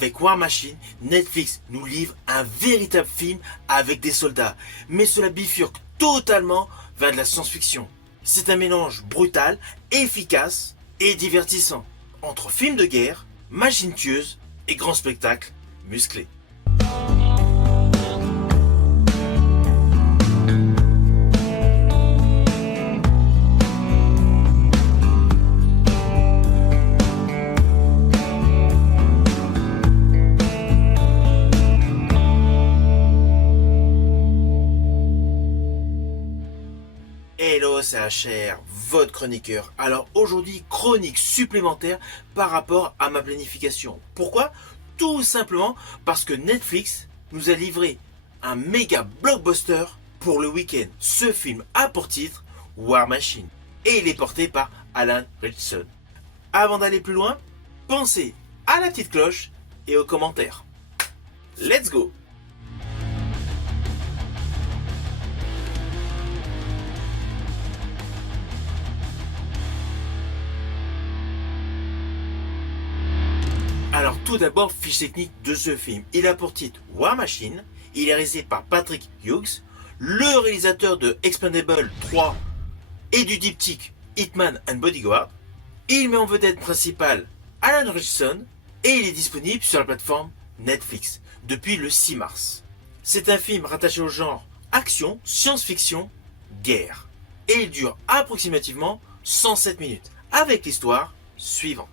Avec War Machine, Netflix nous livre un véritable film avec des soldats, mais cela bifurque totalement vers de la science-fiction. C'est un mélange brutal, efficace et divertissant entre film de guerre, machines tueuses et grands spectacles musclés. Hello, c'est HR, votre chroniqueur. Alors aujourd'hui, chronique supplémentaire par rapport à ma planification. Pourquoi? Tout simplement parce que Netflix nous a livré un méga blockbuster pour le week-end. Ce film a pour titre War Machine et il est porté par Alan Ritchson. Avant d'aller plus loin, pensez à la petite cloche et aux commentaires. Let's go! Alors tout d'abord, fiche technique de ce film. Il a pour titre War Machine, il est réalisé par Patrick Hughes, le réalisateur de Expendables 3 et du diptyque Hitman and Bodyguard. Il met en vedette principale Alan Ritchson et il est disponible sur la plateforme Netflix depuis le 6 mars. C'est un film rattaché au genre action, science-fiction, guerre. Et il dure approximativement 107 minutes avec l'histoire suivante.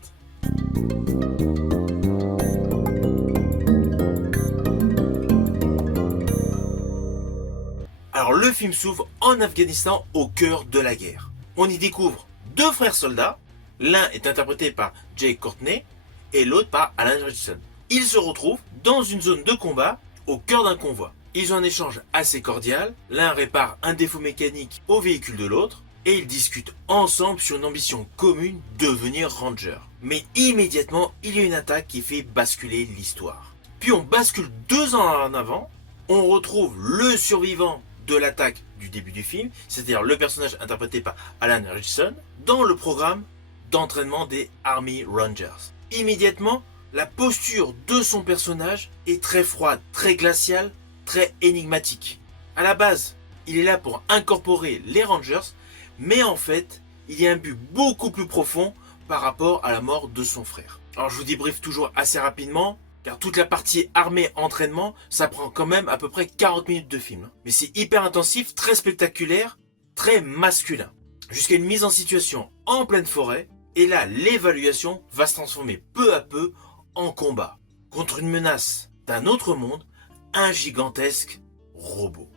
Alors le film s'ouvre en Afghanistan au cœur de la guerre. On y découvre deux frères soldats, l'un est interprété par Jai Courtney et l'autre par Alan Ritchson. Ils se retrouvent dans une zone de combat au cœur d'un convoi. Ils ont un échange assez cordial, l'un répare un défaut mécanique au véhicule de l'autre et ils discutent ensemble sur une ambition commune, devenir ranger. Mais immédiatement, il y a une attaque qui fait basculer l'histoire. Puis on bascule 2 ans en avant, on retrouve le survivant de l'attaque du début du film, c'est-à-dire le personnage interprété par Alan Ritchson, dans le programme d'entraînement des Army Rangers. Immédiatement, la posture de son personnage est très froide, très glaciale, très énigmatique. À la base, il est là pour incorporer les Rangers, mais en fait, il y a un but beaucoup plus profond par rapport à la mort de son frère. Alors je vous débriefe toujours assez rapidement, car toute la partie armée entraînement, ça prend quand même à peu près 40 minutes de film. Mais c'est hyper intensif, très spectaculaire, très masculin. Jusqu'à une mise en situation en pleine forêt, et là l'évaluation va se transformer peu à peu en combat. Contre une menace d'un autre monde, un gigantesque robot.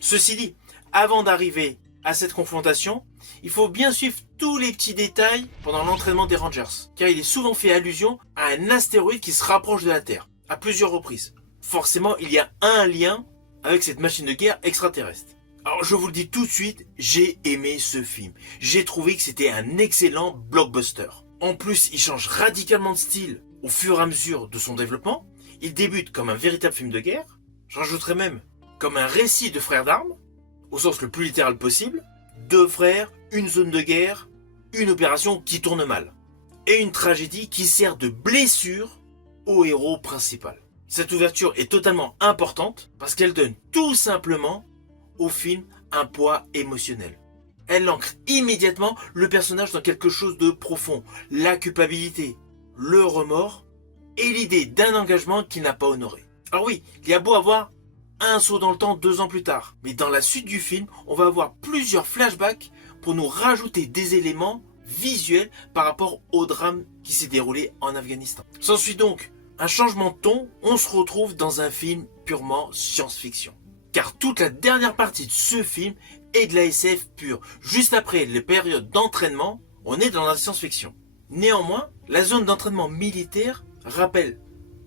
Ceci dit, avant d'arriver à cette confrontation, il faut bien suivre tous les petits détails pendant l'entraînement des Rangers, car il est souvent fait allusion à un astéroïde qui se rapproche de la Terre, à plusieurs reprises. Forcément, il y a un lien avec cette machine de guerre extraterrestre. Alors je vous le dis tout de suite, j'ai aimé ce film. J'ai trouvé que c'était un excellent blockbuster. En plus, il change radicalement de style au fur et à mesure de son développement. Il débute comme un véritable film de guerre. Je rajouterais même comme un récit de frères d'armes, au sens le plus littéral possible. 2 frères, une zone de guerre, une opération qui tourne mal. Et une tragédie qui sert de blessure au héros principal. Cette ouverture est totalement importante parce qu'elle donne tout simplement au film un poids émotionnel. Elle ancre immédiatement le personnage dans quelque chose de profond, la culpabilité, le remords et l'idée d'un engagement qu'il n'a pas honoré. Alors oui, il y a beau avoir un saut dans le temps 2 ans plus tard, mais dans la suite du film, on va avoir plusieurs flashbacks pour nous rajouter des éléments visuels par rapport au drame qui s'est déroulé en Afghanistan. S'ensuit donc un changement de ton, on se retrouve dans un film purement science-fiction. Car toute la dernière partie de ce film est de la SF pure. Juste après les périodes d'entraînement, on est dans la science-fiction. Néanmoins, la zone d'entraînement militaire rappelle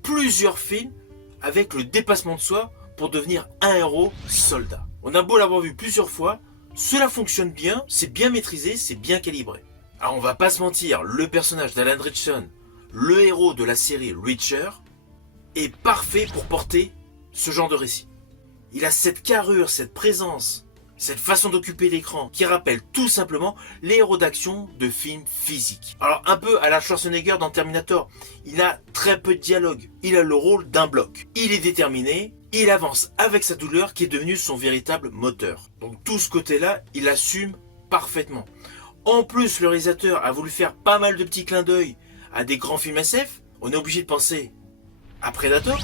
plusieurs films avec le dépassement de soi pour devenir un héros soldat. On a beau l'avoir vu plusieurs fois, cela fonctionne bien, c'est bien maîtrisé, c'est bien calibré. Alors on va pas se mentir, le personnage d'Alan Ritchson, le héros de la série Reacher, est parfait pour porter ce genre de récit. Il a cette carrure, cette présence Cette façon d'occuper l'écran qui rappelle tout simplement les héros d'action de films physiques. Alors un peu à la Schwarzenegger dans Terminator, il a très peu de dialogue, il a le rôle d'un bloc. Il est déterminé, il avance avec sa douleur qui est devenue son véritable moteur. Donc tout ce côté-là, il assume parfaitement. En plus, le réalisateur a voulu faire pas mal de petits clins d'œil à des grands films SF. On est obligé de penser à Predator,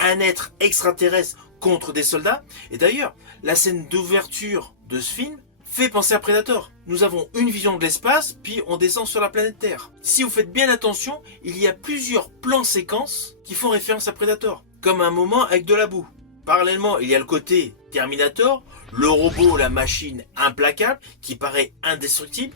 un être extraterrestre contre des soldats. Et d'ailleurs, la scène d'ouverture de ce film fait penser à Predator. Nous avons une vision de l'espace, puis on descend sur la planète Terre. Si vous faites bien attention, il y a plusieurs plans séquences qui font référence à Predator, comme un moment avec de la boue. Parallèlement, il y a le côté Terminator, le robot, la machine implacable, qui paraît indestructible.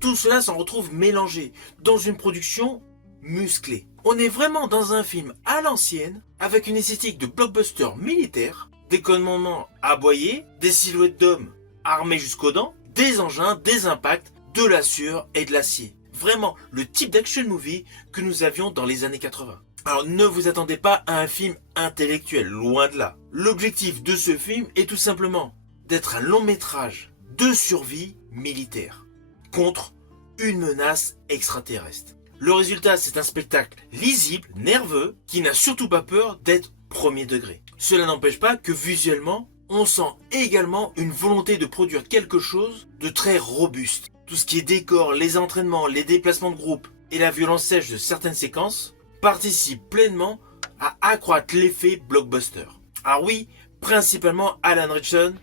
Tout cela s'en retrouve mélangé dans une production musclée. On est vraiment dans un film à l'ancienne, avec une esthétique de blockbuster militaire, des commandements aboyés, des silhouettes d'hommes armés jusqu'aux dents, des engins, des impacts, de la sueur et de l'acier. Vraiment le type d'action movie que nous avions dans les années 80. Alors ne vous attendez pas à un film intellectuel, loin de là. L'objectif de ce film est tout simplement d'être un long métrage de survie militaire contre une menace extraterrestre. Le résultat, c'est un spectacle lisible, nerveux, qui n'a surtout pas peur d'être premier degré. Cela n'empêche pas que visuellement, on sent également une volonté de produire quelque chose de très robuste. Tout ce qui est décor, les entraînements, les déplacements de groupe et la violence sèche de certaines séquences participent pleinement à accroître l'effet blockbuster. Alors oui, principalement Alan Ritchson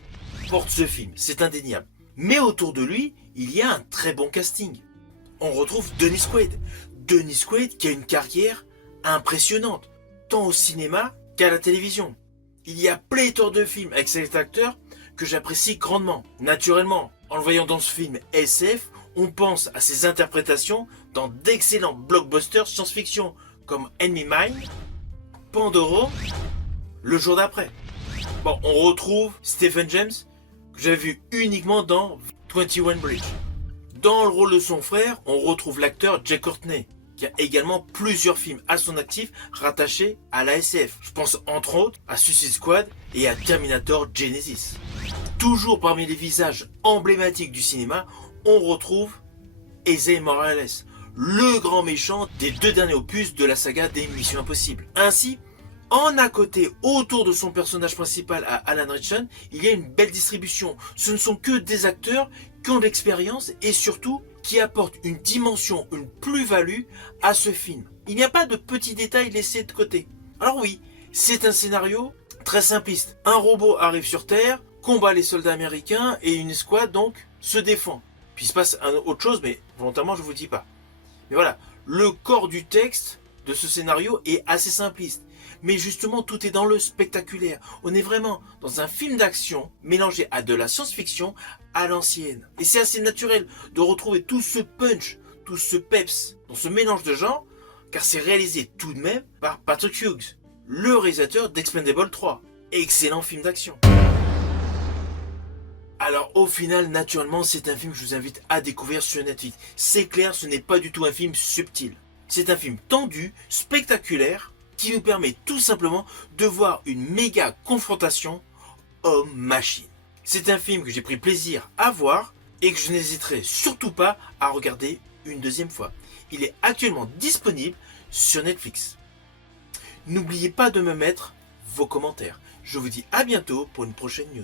porte ce film, c'est indéniable. Mais autour de lui, il y a un très bon casting. On retrouve Dennis Quaid. Dennis Quaid qui a une carrière impressionnante, tant au cinéma qu'à la télévision. Il y a pléthore de films avec cet acteur que j'apprécie grandement. Naturellement, en le voyant dans ce film SF, on pense à ses interprétations dans d'excellents blockbusters science-fiction comme Enemy Mine, Pandoro, Le jour d'après. Bon, on retrouve Stephen James, que j'avais vu uniquement dans 21 Bridge. Dans le rôle de son frère, on retrouve l'acteur Jay Courtney, qui a également plusieurs films à son actif rattachés à la SF. Je pense entre autres à Suicide Squad et à Terminator Genesis. Toujours parmi les visages emblématiques du cinéma, on retrouve Ezra Morales, le grand méchant des 2 derniers opus de la saga des Missions Impossibles. Ainsi, en à côté, autour de son personnage principal à Alan Ritchson, il y a une belle distribution. Ce ne sont que des acteurs qui ont de l'expérience et surtout qui apportent une dimension, une plus-value à ce film. Il n'y a pas de petits détails laissés de côté. Alors oui, c'est un scénario très simpliste. Un robot arrive sur Terre, combat les soldats américains et une escouade donc se défend. Puis il se passe autre chose, mais volontairement je ne vous le dis pas. Mais voilà, le corps du texte de ce scénario est assez simpliste. Mais justement, tout est dans le spectaculaire. On est vraiment dans un film d'action mélangé à de la science-fiction à l'ancienne. Et c'est assez naturel de retrouver tout ce punch, tout ce peps dans ce mélange de genres, car c'est réalisé tout de même par Patrick Hughes, le réalisateur d'Expendables 3. Excellent film d'action. Alors au final, naturellement, c'est un film que je vous invite à découvrir sur Netflix. C'est clair, ce n'est pas du tout un film subtil. C'est un film tendu, spectaculaire, qui nous permet tout simplement de voir une méga confrontation homme-machine. C'est un film que j'ai pris plaisir à voir et que je n'hésiterai surtout pas à regarder une deuxième fois. Il est actuellement disponible sur Netflix. N'oubliez pas de me mettre vos commentaires. Je vous dis à bientôt pour une prochaine news.